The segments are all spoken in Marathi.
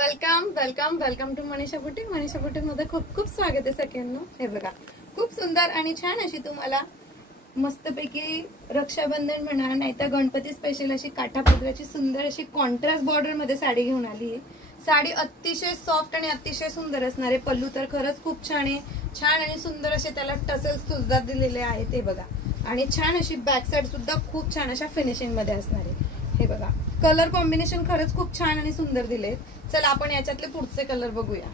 Welcome welcome welcome to Manisha boutique. Manisha boutique मध्ये खूप खूप स्वागत आहे सगळ्यांना। हे बघा, खूप सुंदर आणि छान अशी तुम्हाला मस्तपैकी रक्षाबंधन म्हणा नाहीतर गणपती स्पेशल अशी काठापदराची सुंदर अशी कॉन्ट्रास्ट बॉर्डर मध्ये साडी घेऊन आली आहे। साडी अतिशय सॉफ्ट आणि अतिशय सुंदर असणार आहे। पल्लू तर खरंच खूप छान आहे, छान आणि सुंदर असे त्याला टसल्स सुद्धा दिलेले आहेत। ते बघा, आणि छान अशी बॅक साइड सुद्धा खूप छान अशा फिनिशिंग मध्ये असणार आहे। हे बघा, कलर कॉम्बिनेशन खरंच खूप छान आणि सुंदर दिले। चला आपण याच्यातले पुढचे कलर बघूया।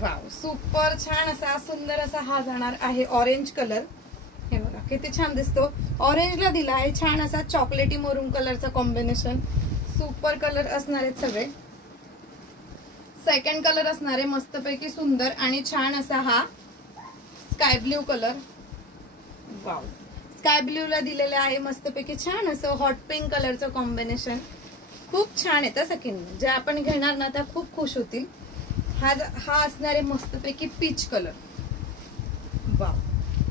वाव, सुपर छान असा सुंदर असा हा जाणार आहे ऑरेंज कलर। हे बघा किती छान दिसतो, ऑरेंजला दिला आहे छान असा चॉकलेटी मरून कलरचा कॉम्बिनेशन। सुपर कलर असणार आहेत सगळे। सेकंड कलर असणार आहे मस्तपैकी सुंदर आणि छान असा हा sky blue colour. Wow, sky blue ला दिलेला आहे मस्तपैकी छान असं हॉट पिंक कलरचं कॉम्बिनेशन। खूप छान आहे सकिन, जे आपण घेणार ना त्या खूप खुश होतील। हा असणार आहे मस्तपैकी peach colour. Wow,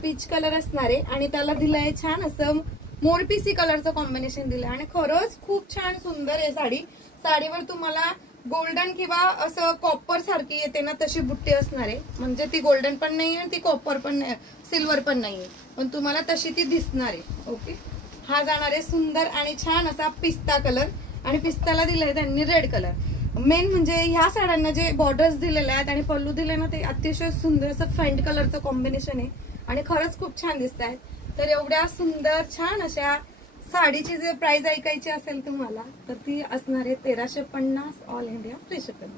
peach colour असणार आहे आणि त्याला दिलंय छान असं मोरपिसी कलरचं कॉम्बिनेशन दिलंय आणि खरंच खूप छान सुंदर आहे साडी। साडीवर तुम्हाला गोल्डन किंवा असं कॉपर सारखी येते ना तशी बुट्टी असणार आहे। म्हणजे ती गोल्डन पण नाहीये आणि ती कॉपर पण नाही, सिल्वर पण नाहीये, पण तुम्हाला तशी ती दिसणार आहे। ओके, हा जाणार आहे सुंदर आणि छान असा पिस्ता कलर आणि पिस्ताला दिलाय त्यांनी रेड कलर। मेन म्हणजे ह्या साड्यांना जे बॉर्डर्स दिलेले आहेत आणि पल्लू दिले ना ते अतिशय सुंदर असं फेंट कलरचं कॉम्बिनेशन आहे आणि खरंच खूप छान दिसत आहेत। तर एवढ्या सुंदर छान अशा साडीची जर प्राइस ऐकायची असेल तुम्हाला तर ती असणार आहे 1350 ऑल इंडिया फ्री शिपिंग।